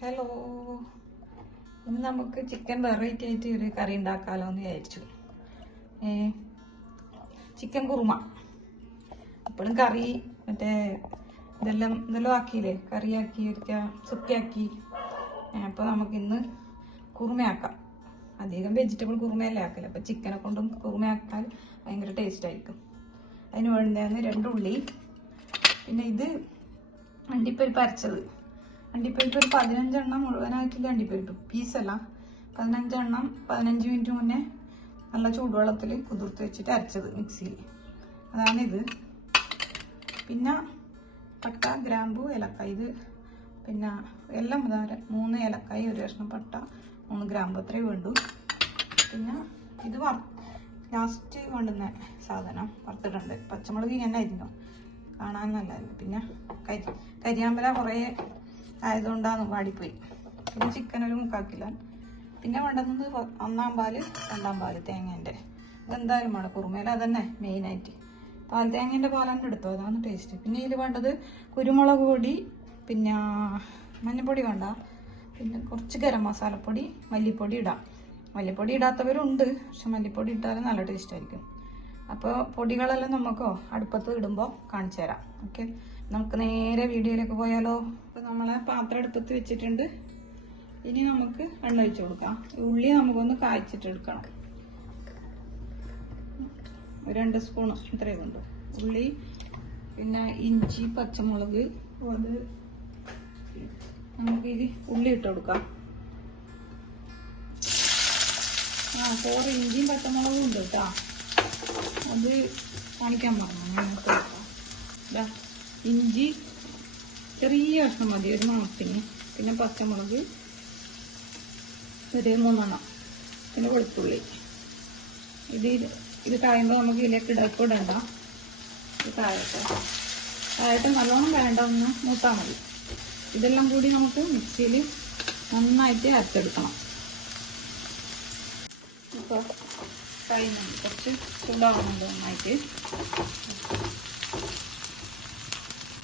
Hello, ഇന്ന് നമുക്ക് chicken variety ആയിട്ട് ഒരു കറി ഉണ്ടാക്കാമല്ലോ എന്ന് വിചാരിച്ചു. ചിക്കൻ കുറുമ. അപ്പോഴും കറി മറ്റേ ഇതെല്ലാം ആക്കിയില്ലേ, കറിയാക്കി ഒരിക്കൽ സുക്കിയാക്കി. അപ്പോൾ നമുക്കിന്ന് കുറുമയാക്കാം. അധികം വെജിറ്റബിൾ കുറുമയല്ലേ ആക്കില്ല, അപ്പോൾ ചിക്കനെ കൊണ്ടും കുറുമയാക്കാൻ ഭയങ്കര ടേസ്റ്റ് ആയിരിക്കും. അതിന് വേണ്ടതാണ് 2 ഉള്ളി, പിന്നെ ഇത് അണ്ടിപ്പരിപ്പ് അരച്ചത്. അണ്ടിപ്പരിപ്പ് ഒരു 15 എണ്ണം മുഴുവനായിട്ടില്ല, അണ്ടിപ്പരിപ്പ് പീസല്ല, 15 എണ്ണം 15 മിനിറ്റ് മുന്നേ നല്ല ചൂടുവെള്ളത്തിൽ കുതിർത്ത് വെച്ചിട്ട് അരച്ചത് മിക്സിയിൽ, അതാണിത്. പിന്നെ പട്ട, ഗ്രാമ്പു, ഏലക്കായ്, ഇത് പിന്നെ എല്ലാം 3 ഏലക്കായ്, 1 കഷ്ണം പട്ട, 3 ഗ്രാമ്പു, അത്രേ വേണ്ടു. പിന്നെ ഇത് ലാസ്റ്റ് വേണ്ടുന്ന സാധനം വറുത്തിട്ടുണ്ട്. പച്ചമുളക് ഇങ്ങനെ ആയിരുന്നു, കാണാൻ നല്ലതല്ല. പിന്നെ കരിയാമ്പല കുറേ ആയതുകൊണ്ടാണ് വാടിപ്പോയി. പിന്നെ ചിക്കൻ ഒരു 3/4 കിലോ. പിന്നെ വേണ്ടുന്നത് 1-ാം പാല് 2-ാം പാല് തേങ്ങേൻ്റെ. ഇതെന്തായാലും വേണം കുറുമേല, അതന്നെ മെയിനായിട്ട്. പാൽ തേങ്ങേൻ്റെ പാലാണ് എടുത്തോ, അതാണ് ടേസ്റ്റ്. പിന്നെ ഇതിൽ വേണ്ടത് കുരുമുളക് പൊടി, പിന്നെ മഞ്ഞൾപ്പൊടി വേണ്ട, പിന്നെ കുറച്ച് ഗരം മസാലപ്പൊടി, മല്ലിപ്പൊടി ഇടാം. മല്ലിപ്പൊടി ഇടാത്തവരുണ്ട്, പക്ഷെ മല്ലിപ്പൊടി ഇട്ടാലും നല്ല ടേസ്റ്റ് ആയിരിക്കും. അപ്പോൾ പൊടികളെല്ലാം നമുക്കോ അടുപ്പത്ത് ഇടുമ്പോൾ കാണിച്ചു തരാം. ഓക്കെ, നമുക്ക് നേരെ വീഡിയോയിലേക്ക് പോയാലോ. അപ്പോൾ നമ്മളെ പാത്രം അടുപ്പത്ത് വെച്ചിട്ടുണ്ട്. ഇനി നമുക്ക് എണ്ണ ഒഴിച്ച് കൊടുക്കാം. ഉള്ളി നമുക്കൊന്ന് കായ്ച്ചിട്ടെടുക്കണം. 2 സ്പൂൺ ഇത്രയും ഉണ്ട് ഉള്ളി. പിന്നെ ഇഞ്ചി, പച്ചമുളക്, അത് നമുക്ക് ഇത് ഉള്ളി ഇട്ട് കൊടുക്കാം. 4 ഇഞ്ചിയും പച്ചമുളകും ഉണ്ട് കേട്ടോ, അത് കാണിക്കാൻ പറഞ്ഞു. ഇഞ്ചി ചെറിയ കഷ്ണം മതി, ഒരു മണത്തിന്. പിന്നെ പച്ചമുളക് ഒരു 3 എണ്ണം. പിന്നെ വെളുത്തുള്ളി. ഇത് കായുമ്പോൾ നമുക്ക് ഇതിലേക്ക് ഇടണ്ട. ഇത് കായട്ടെ നല്ലോണം വേണ്ട, ഒന്ന് മൂത്താൽ മതി. ഇതെല്ലാം കൂടി നമുക്ക് മിക്സിയിൽ നന്നായിട്ട് അരച്ചെടുക്കണം. ഇപ്പോൾ കഴിയുന്നുണ്ട്, കുറച്ച് ചൂടാവുന്നുണ്ട് നന്നായിട്ട്.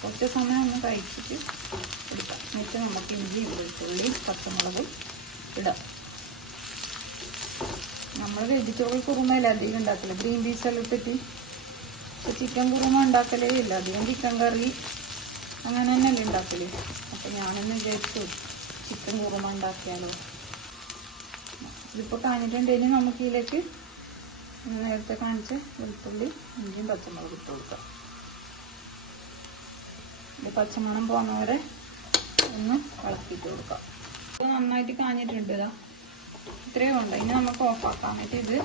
കുറച്ച് സമയം ഒന്ന് കഴിച്ചിട്ട് എടുക്കാം. എന്നിട്ട് നമുക്ക് ഇഞ്ചി, വെളുത്തുള്ളി, പച്ചമുളകും ഇടാം. നമ്മൾ വെജിറ്റബിൾ കുറുമയില്ല അധികം ഉണ്ടാക്കില്ല, ഗ്രീൻ പീസ് എല്ലാം ഇട്ടിട്ട്. ഇപ്പോൾ ചിക്കൻ കുറുമ ഉണ്ടാക്കലേ ഇല്ല, അധികം ചിക്കൻ കറി അങ്ങനെ തന്നെയല്ലേ ഉണ്ടാക്കല്. അപ്പോൾ ഞാനെന്ന് വിചാരിച്ചു ചിക്കൻ കുറുമ ഉണ്ടാക്കിയാലോ. ഇതിപ്പോൾ കാണിട്ടുണ്ടെങ്കിൽ നമുക്ക് ഇതിലേക്ക് നേരത്തെ കാണിച്ച് വെളുത്തുള്ളി, ഇഞ്ചിയും പച്ചമുളക് ഇട്ട് കൊടുക്കാം. ഇത് പച്ചമണം പോകുന്നവരെ ഒന്ന് ഇളക്കിയിട്ട് കൊടുക്കാം. ഇപ്പോൾ നന്നായിട്ട് കാഞ്ഞിട്ടുണ്ട്, ഇതാ ഇത്രയും ഉണ്ട്. ഇനി നമുക്ക് ഓഫാക്കാം. എന്നിട്ട് ഇത്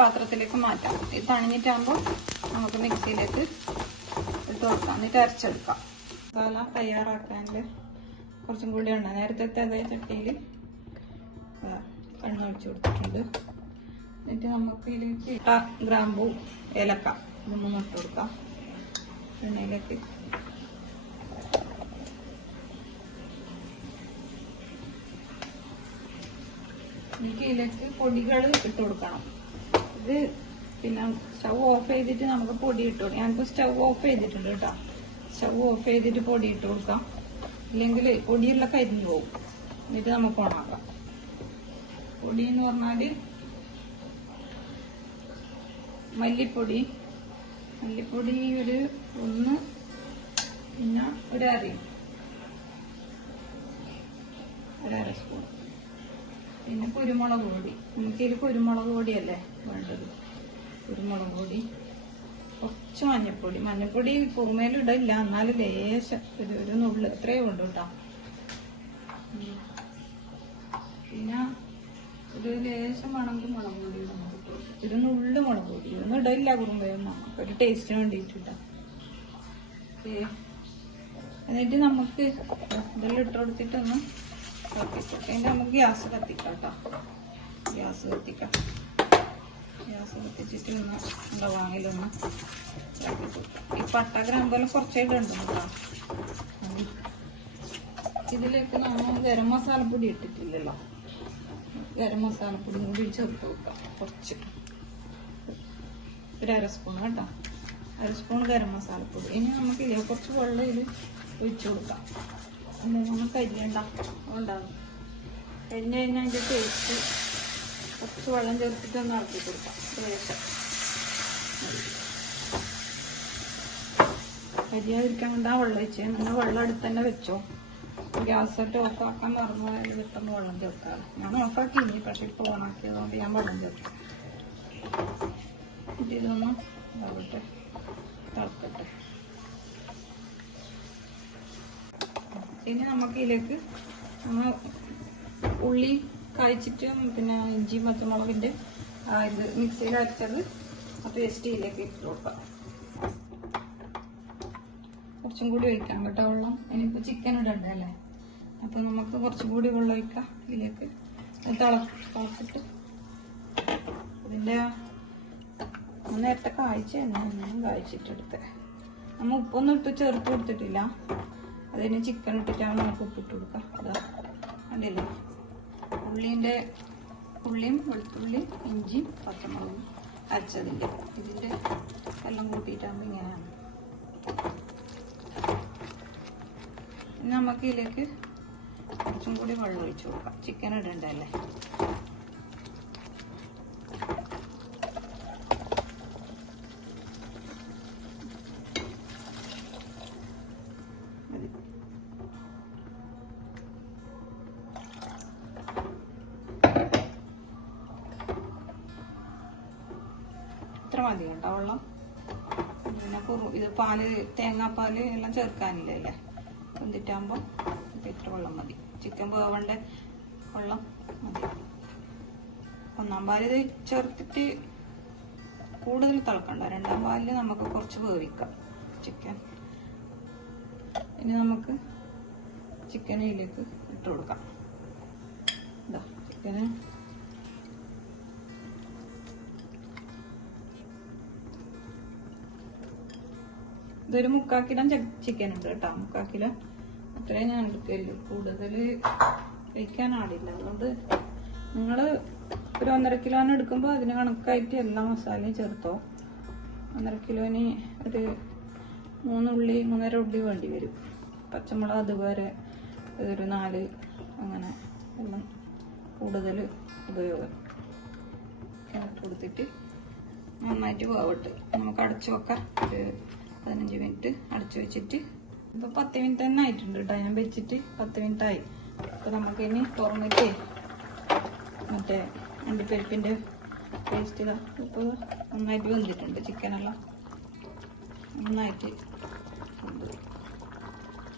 പാത്രത്തിലേക്ക് മാറ്റാം. ഇത് തണിഞ്ഞിട്ടാകുമ്പോൾ നമുക്ക് മിക്സിയിലേക്ക് ഇട്ട് കൊടുക്കാം, എന്നിട്ട് അരച്ചെടുക്കാം. മസാല തയ്യാറാക്കാനുള്ള കുറച്ചും കൂടി ഉണ്ട്. നേരത്തെ അതേ ചട്ടിയിൽ എണ്ണ ഒഴിച്ച് കൊടുത്തിട്ടുണ്ട്. എന്നിട്ട് നമുക്ക് ഇതിലേക്ക് ഗ്രാമ്പൂ, ഏലക്ക ഇതൊന്നും ഇട്ട് കൊടുക്കാം. എണ്ണയിലേക്ക് എനിക്ക് ഇതിലേക്ക് പൊടികൾ ഇട്ട് കൊടുക്കണം. ഇത് പിന്നെ സ്റ്റൗ ഓഫ് ചെയ്തിട്ട് നമുക്ക് പൊടി ഇട്ട് കൊടുക്കാം. ഞാനിപ്പോൾ സ്റ്റൗ ഓഫ് ചെയ്തിട്ടുണ്ട് കേട്ടോ. സ്റ്റൗ ഓഫ് ചെയ്തിട്ട് പൊടി ഇട്ട് കൊടുക്കാം, ഇല്ലെങ്കിൽ പൊടിയെല്ലാം കരിഞ്ഞു പോകും. എന്നിട്ട് നമുക്ക് ഓണാക്കാം. പൊടി എന്ന് പറഞ്ഞാൽ മല്ലിപ്പൊടി ഒരു 1, പിന്നെ ഒരു അര സ്പൂൺ. പിന്നെ കുരുമുളക് പൊടി, നമുക്കിതിൽ കുരുമുളക് പൊടിയല്ലേ വേണ്ടത്. കുരുമുളക് പൊടി, കുറച്ച് മഞ്ഞൾപ്പൊടി കുറുമയിലും ഇടില്ല, എന്നാലും ലേശം ഒരു നുള്ള് ഇത്രയും ഉണ്ട് കേട്ടോ. പിന്നെ ഒരു ലേശം വേണമെങ്കിൽ മുളക് പൊടി നമുക്ക് ഒരു നുള്ള് മുളക് പൊടി, ഒന്നും ഇടില്ല കുറുമയൊന്നും, നമുക്ക് ഒരു ടേസ്റ്റിന് വേണ്ടിയിട്ടാ. എന്നിട്ട് നമുക്ക് ഇതെല്ലാം ഇട്ട് കൊടുത്തിട്ടൊന്ന് കത്തിച്ചിട്ട് അതിൻ്റെ നമുക്ക് ഗ്യാസ് കത്തിക്കാം കേട്ടോ. ഗ്യാസ് കത്തിച്ചിട്ട് ഒന്ന് എന്താ വാങ്ങിലൊന്ന് ഇളക്കി കൊടുക്കാം. ഈ പട്ട ഗ്രാമ്പെല്ലാം കുറച്ചായിട്ടുണ്ട് കേട്ടോ. ഇതിലേക്ക് നമ്മൾ ഗരം മസാലപ്പൊടി ഇട്ടിട്ടില്ലല്ലോ, ഗരം മസാലപ്പൊടി കൂടി ചേർത്ത് കൊടുക്കാം. കുറച്ച് ഒരു 1/2 സ്പൂൺ കേട്ടോ, 1/2 സ്പൂൺ ഗരം മസാലപ്പൊടി. ഇനി നമുക്ക് കുറച്ച് വെള്ളം ഇതിൽ ഒഴിച്ചു കൊടുക്കാം. നമ്മൾ കരിയണ്ട ഉണ്ടാകും. കരിഞ്ഞ് കഴിഞ്ഞാൽ അതിൻ്റെ ടേസ്റ്റ് കുറച്ച് വെള്ളം ചേർത്തിട്ട് ഒന്ന് ഇളക്കി കൊടുക്കാം. ഏകദേശം കരിയാതിരിക്കാൻ കൊണ്ട് ആ വെള്ളം വെച്ച് നിങ്ങൾ വെള്ളം അടുത്ത് തന്നെ വെച്ചോ. ഗ്യാസൊക്കെ ഓഫാക്കാൻ മറന്നു അതിൽ പെട്ടെന്ന് വെള്ളം ചേർക്കാറ്. ഞാൻ ഓഫാക്കിയില്ലേ, പക്ഷെ ഇപ്പോൾ ഓണാക്കിയതുകൊണ്ട് ഞാൻ വെള്ളം ചേർക്കാം. ഇതൊന്ന് ഇതാവട്ടെ, തിളക്കട്ടെ. ഇനി നമുക്ക് ഇതിലേക്ക് നമ്മൾ ഉള്ളി കഴിച്ചിട്ട് പിന്നെ ഇഞ്ചി പച്ചമുളകിൻ്റെ ഇത് മിക്സിയിൽ അരച്ചത് ആ പേസ്റ്റ് ഇതിലേക്ക് ഇട്ട് കൊടുക്കാം. കുറച്ചും കൂടി ഒഴിക്കാം കേട്ടോ വെള്ളം. ഇനിയിപ്പോൾ ചിക്കൻ ഇടണ്ടല്ലേ, അപ്പോൾ നമുക്ക് കുറച്ചും കൂടി വെള്ളം ഒഴിക്കാം ഇതിലേക്ക്. തിളച്ചിട്ട് ഇതിൻ്റെ നേരത്തെ കായ്ച്ചൊന്നും കായ്ച്ചിട്ടെടുത്ത് നമ്മൾ ഉപ്പൊന്നും ഇട്ട് ചേർത്ത് കൊടുത്തിട്ടില്ല. അതിന് ചിക്കൻ ഇട്ടിട്ടാണ് നമുക്ക് ഉപ്പിട്ട് കൊടുക്കാം. അതാ കണ്ടില്ലേ, ഉള്ളിയും വെളുത്തുള്ളിയും ഇഞ്ചിയും പച്ചമുളകും അരച്ചതിൻ്റെ ഇതിൻ്റെ എല്ലാം കൂട്ടിയിട്ടാകുമ്പോൾ ഇങ്ങനെയാണ്. ഇനി നമുക്ക് ഇതിലേക്ക് കുറച്ചും കൂടി വെള്ളം ഒഴിച്ചു കൊടുക്കാം. ചിക്കൻ ഇടണ്ടല്ലേ. ഇത്ര മതി കേട്ടോ വെള്ളം. പിന്നെ ഇത് പാല്, തേങ്ങാപ്പാല് എല്ലാം ചേർക്കാനില്ലേ അല്ലേ, വെന്തിട്ടാകുമ്പോൾ ഇത്ര വെള്ളം മതി. ചിക്കൻ വേവണ്ട വെള്ളം മതി. ഒന്നാം പാല് ഇത് ചേർത്തിട്ട് കൂടുതൽ തിളക്കണ്ട. രണ്ടാം പാലിൽ നമുക്ക് കുറച്ച് വേവിക്കാം ചിക്കൻ. ഇനി നമുക്ക് ചിക്കനിലേക്ക് ഇട്ട് കൊടുക്കാം. ഇതാ ചിക്കന് ഇതൊരു 3/4 കിലോ ചിക്കൻ ഉണ്ട് കേട്ടോ. 3/4 കിലോ അത്രയും ഞാൻ എടുക്കല്ലോ, കൂടുതൽ കഴിക്കാൻ ആടില്ല. അതുകൊണ്ട് നിങ്ങൾ ഒരു 1.5 കിലോന് എടുക്കുമ്പോൾ അതിന് കണക്കായിട്ട് എല്ലാ മസാലയും ചേർത്തോ. 1.5 കിലോന് ഒരു 3 ഉള്ളി 3.5 ഉള്ളി വേണ്ടി വരും. പച്ചമുളക് അതുവരെ ഒരു 4, അങ്ങനെ എല്ലാം കൂടുതൽ ഉപയോഗം കൊടുത്തിട്ട് നന്നായിട്ട് വേവട്ട്. നമുക്ക് അടച്ചു വെക്കാം. ഒരു 15 മിനിറ്റ് അടച്ചു വെച്ചിട്ട് ഇപ്പോൾ 10 മിനിറ്റ് തന്നെ ആയിട്ടുണ്ട് കേട്ടോ. ഞാൻ വെച്ചിട്ട് 10 മിനിറ്റ് ആയി. അപ്പോൾ നമുക്ക് ഇനി തുറന്നിട്ട് മറ്റേ അണ്ടിപ്പരിപ്പിൻ്റെ ടേസ്റ്റ് ഇതാ. ഇപ്പോൾ നന്നായിട്ട് വെന്തിട്ടുണ്ട് ചിക്കനെല്ലാം, നന്നായിട്ട് ഉണ്ട്.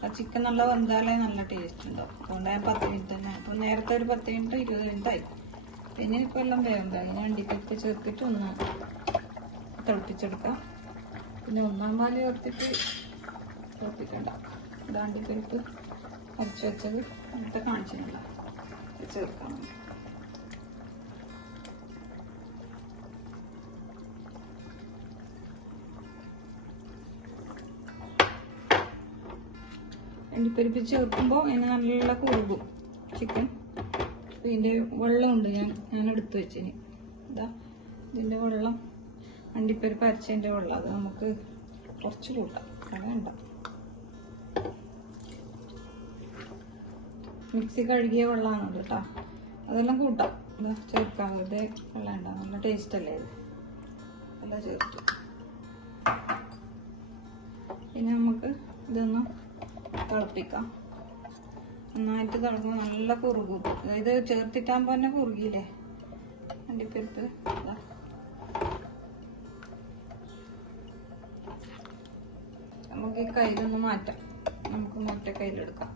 ആ ചിക്കൻ നല്ല വെന്താലേ നല്ല ടേസ്റ്റ് ഉണ്ടാവും. അതുകൊണ്ട് ഞാൻ 10 മിനിറ്റ് തന്നെ. അപ്പോൾ നേരത്തെ ഒരു 10 മിനിറ്റ് 20 മിനിറ്റ് ആയി. പിന്നെ ഇപ്പോൾ എല്ലാം വേഗം കഴിഞ്ഞ് അണ്ടിപ്പരിപ്പ് ചേർത്തിട്ട് ഒന്ന് തിളപ്പിച്ചെടുക്കാം. പിന്നെ ഒന്നാം പാല് ചേർത്തിട്ട് തിളപ്പിക്കണ്ട. ഇത് അണ്ടിപ്പരിപ്പ് അരച്ച് വെച്ചത് നേരത്തെ കാണിച്ചിട്ടില്ല, ചേർക്കാം. അണ്ടിപ്പരിപ്പ് ചേർക്കുമ്പോൾ അതിന് നല്ല കുറുകും ചിക്കൻ. ഇതിൻ്റെ വെള്ളമുണ്ട്, ഞാൻ എടുത്ത് വെച്ചിന്. ഇതാ ഇതിൻ്റെ വെള്ളം, അണ്ടിപ്പരിപ്പ് അരച്ചതിൻ്റെ വെള്ളം, അത് നമുക്ക് കുറച്ച് കൂട്ടാം. വേണ്ട, മിക്സി കഴുകിയ വെള്ളമാണ് കേട്ടോ. അതെല്ലാം കൂട്ടാം. ഇതാ ചേർക്കാം. വെറുതെ വെള്ളം ഉണ്ടാകും, നല്ല ടേസ്റ്റ് അല്ലേ ഇത്. എല്ലാം ചേർത്തു. പിന്നെ നമുക്ക് ഇതൊന്ന് തിളപ്പിക്കാം. നന്നായിട്ട് തിളക്കുമ്പോൾ നല്ല കുറുകും. അതായത് ചേർത്തിട്ടാകുമ്പോൾ തന്നെ കുറുകിയില്ലേ അണ്ടിപ്പരിപ്പ്. നമുക്ക് ഈ കയ്യിലൊന്ന് മാറ്റാം. നമുക്ക് മറ്റേ കയ്യിലെടുക്കാം.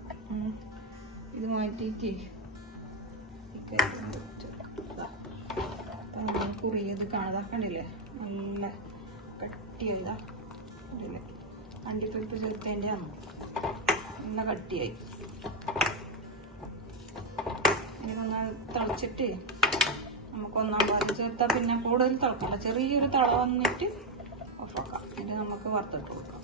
ഇത് മാറ്റിയിട്ട് ഈ കയ്യിൽ കുറിയത് കാണാതാക്കണ്ടില്ലേ, നല്ല കട്ടിയായിതാ. ഇതില്ലേ അണ്ടിപ്പരിപ്പ് ചേർത്തേൻ്റെ ആണ്, നല്ല കട്ടിയായി. ഇതൊന്ന് തിളച്ചിട്ട് നമുക്ക് ഒന്നാം പാല് ചേർത്താൽ പിന്നെ കൂടുതൽ തിളക്കണ്ട. ചെറിയൊരു തിള വന്നിട്ട് ഓഫാക്കാം. ഇത് നമുക്ക് വറുത്തിട്ട് കൊടുക്കാം.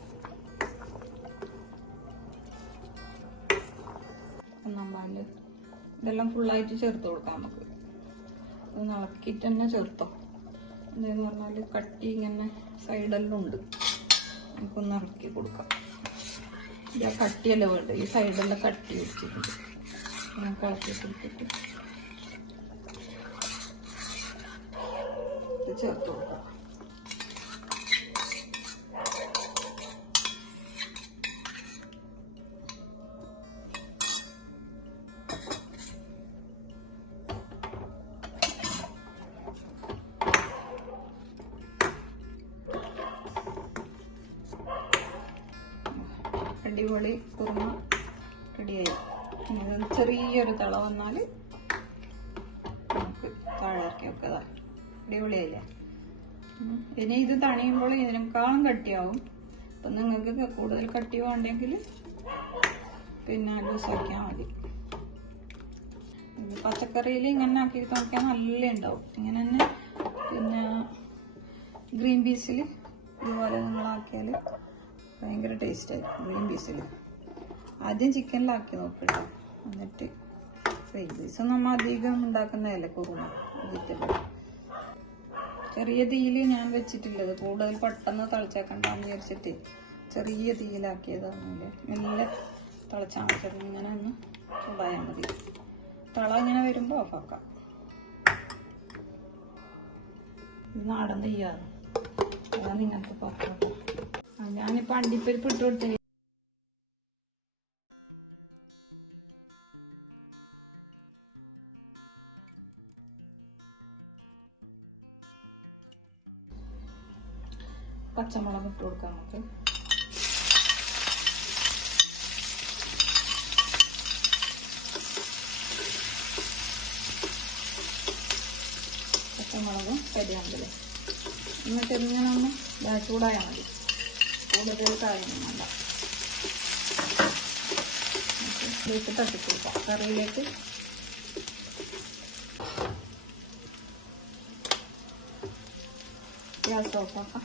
ഒന്നാം പാല് ഇതെല്ലാം ഫുള്ളായിട്ട് ചേർത്ത് കൊടുക്കാം. നമുക്ക് ഒന്ന് ഇളക്കിയിട്ട് തന്നെ ചേർത്തോ. എന്താന്ന് പറഞ്ഞാൽ കട്ടി ഇങ്ങനെ സൈഡെല്ലാം ഉണ്ട്. നമുക്കൊന്ന് ഇറക്കി കൊടുക്കാം. ഇതാ കട്ടിയല്ല വേണ്ട, ഈ സൈഡെല്ലാം കട്ടി വെച്ചിട്ടുണ്ട്. ഞാൻ കളക്കി കൊടുത്തിട്ട് ചേർത്ത് കൊടുക്കാം. അടിപൊളി കുറുമ റെഡിയായി. ചെറിയൊരു തിള വന്നാൽ നമുക്ക് താഴെ ഇറക്കി വെക്കതാ. അടിപൊളിയായില്ലേ? ഇനി ഇത് തണിയുമ്പോൾ ഇതിനേക്കാളും കട്ടിയാവും. അപ്പം നിങ്ങൾക്ക് കൂടുതൽ കട്ടി വേണ്ടെങ്കിൽ പിന്നെ ലൂസാക്കിയാൽ മതി. പച്ചക്കറിയിൽ ഇങ്ങനെ ആക്കി നോക്കിയാൽ നല്ല ഉണ്ടാവും. ഇങ്ങനെ തന്നെ പിന്നെ ഗ്രീൻ പീസിൽ ഇതുപോലെ നിങ്ങളാക്കിയാൽ ഭയങ്കര ടേസ്റ്റായിരിക്കും. ഗ്രീൻ പീസിൽ ആദ്യം ചിക്കനിലാക്കി നോക്കിട്ടോ, എന്നിട്ട് ഗ്രീൻ പീസ് നമ്മൾ അധികം ഉണ്ടാക്കുന്നതല്ലേ കുറുമ വെജിറ്റബിൾ. ചെറിയ തീയിൽ ഞാൻ വെച്ചിട്ടില്ലത്, കൂടുതൽ പെട്ടെന്ന് തിളച്ചേക്കണ്ടെന്ന് വിചാരിച്ചിട്ട് ചെറിയ തീയിലാക്കിയതാണല്ലേ. മെല്ലെ തിളച്ചാൽ മതി, ഇങ്ങനെ ഒന്ന് ചൂടായാൽ മതി. തള ഇങ്ങനെ വരുമ്പോൾ ഓഫാക്കാം. ഇത് നാടൻ തീയാണ്, അതാണ് ഇങ്ങനത്തെ പാത്രം. ഞാനിപ്പോൾ അണ്ടിപ്പരിപ്പ് ഇട്ട് കൊടുത്തേ. പച്ചമുളക് ഇട്ട് കൊടുക്കാം നമുക്ക്. പച്ചമുളകും കരിയാമ്പലും എന്നിട്ട് ഇങ്ങനെ ഒന്ന് ചൂടായാൽ മതി. കൂടുതൽ കായൊന്നും വേണ്ട. ഇതിലേക്ക് തട്ടിക്കൊടുക്കാം. കറിയിലേക്ക് ഗ്യാസ് ഓഫാക്കാം.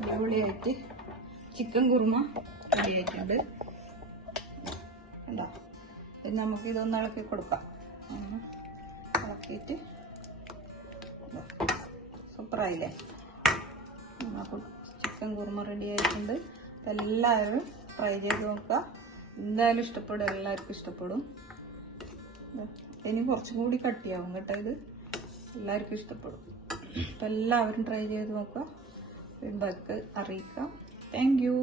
അടിപൊളിയായിട്ട് ചിക്കൻ കുറുമ റെഡി ആയിട്ടുണ്ട്. എന്താ പിന്നെ നമുക്ക് ഇതൊന്ന് ഇളക്കി കൊടുക്കാം. ഇളക്കിയിട്ട് സൂപ്പറായില്ലേ? നമുക്ക് ചിക്കൻ കുറുമ റെഡി ആയിട്ടുണ്ട്. എല്ലാവരും ട്രൈ ചെയ്ത് നോക്കുക. എന്തായാലും ഇഷ്ടപ്പെടും, എല്ലാവർക്കും ഇഷ്ടപ്പെടും. ഇനി കുറച്ചും കൂടി കട്ടിയാവും കേട്ടോ. ഇത് എല്ലാവർക്കും ഇഷ്ടപ്പെടും. അപ്പം എല്ലാവരും ട്രൈ ചെയ്ത് നോക്കുക. ഫീഡ്ബാക്ക് അറിയിക്കാം. Thank you.